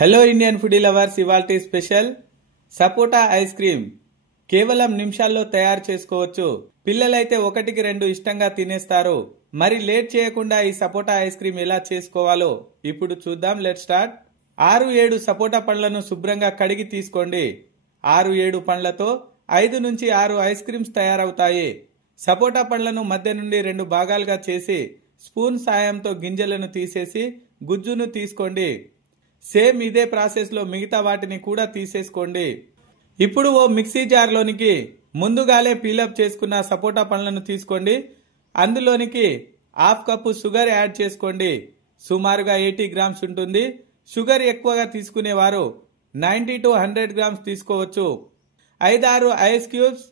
Hello Indian foodie lovers, ఇవాల్టి special సపోటా ice cream కేవలం నిమిషాల్లో తయారు చేసుకోవచ్చు. పిల్లలైతే ఒకటికి రెండు ఇష్టంగా తినేస్తారు. మరి లేట్ చేయకుండా ఈ సపోటా ఐస్ క్రీమ్ ఎలా చేసుకోవాలో ఇప్పుడు చూద్దాం. Let start. 6-7 సపోటా పండ్లను శుభ్రంగా కడిగి తీసుకోండి. 6-7 పండ్లతో 5 నుంచి 6 ఐస్ క్రీమ్స్ తయారవుతాయి. సపోటా పండ్లను మధ్య నుండి 2 భాగాలుగా చేసి స్పూన్ సాయంతో గింజలను తీసేసి గుజ్జును తీసుకోండి. సేమ్ ఇదే ప్రాసెస్ లో మిగతా వాటిని కూడా తీసేసుకోండి. ఇప్పుడు ఓ మిక్సీ జార్ లోనికి ముందుగాలే పీలప్ చేసుకున్న సపోటా పండ్లను తీసుకోండి. అందులోనికి 1/2 కప్పు షుగర్ యాడ్ చేసుకోండి. సుమారుగా 80 గ్రామ్స్ ఉంటుంది. షుగర్ ఎక్కువగా తీసుకునేవారు 90 to 100 గ్రామ్స్ తీసుకోవచ్చు. 5-6 ఐస్ క్యూబ్స్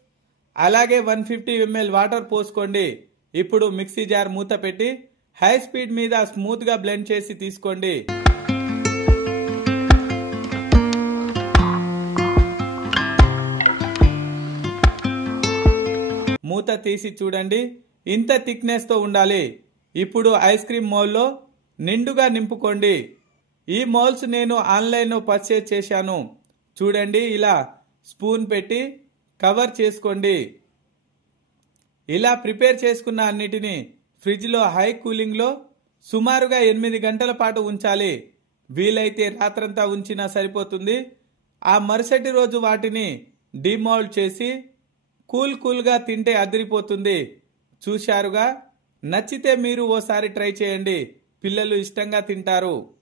అలాగే 150 ml వాటర్ పోసుకోండి. ఇప్పుడు మిక్సీ జార్ మూత పెట్టి హై స్పీడ్ మీద స్మూత్ గా బ్లెండ్ చేసి తీసుకోండి. మూత తీసి చూడండి, ఇంత థిక్నెస్ తో ఉండాలి. ఇప్పుడు ఐస్ క్రీమ్ మౌల్ లో నిండుగా నింపుకోండి. ఈ మౌల్స్ నేను ఆన్లైన్ లో పర్చేజ్ చేశాను. చూడండి, ఇలా స్పూన్ పెట్టి కవర్ చేసుకోండి. ఇలా ప్రిపేర్ చేసుకున్న అన్నిటిని ఫ్రిడ్జ్ లో హై కూలింగ్ లో సుమారుగా 8 గంటల పాటు ఉంచాలి. వీలైతే రాత్రంతా ఉంచినా సరిపోతుంది. ఆ మరుసటి రోజు వాటిని డిమౌల్డ్ చేసి కూల్ గా తింటే అదిరిపోతుంది. చూశారుగా, నచ్చితే మీరు ఓసారి ట్రై చేయండి. పిల్లలు ఇష్టంగా తింటారు.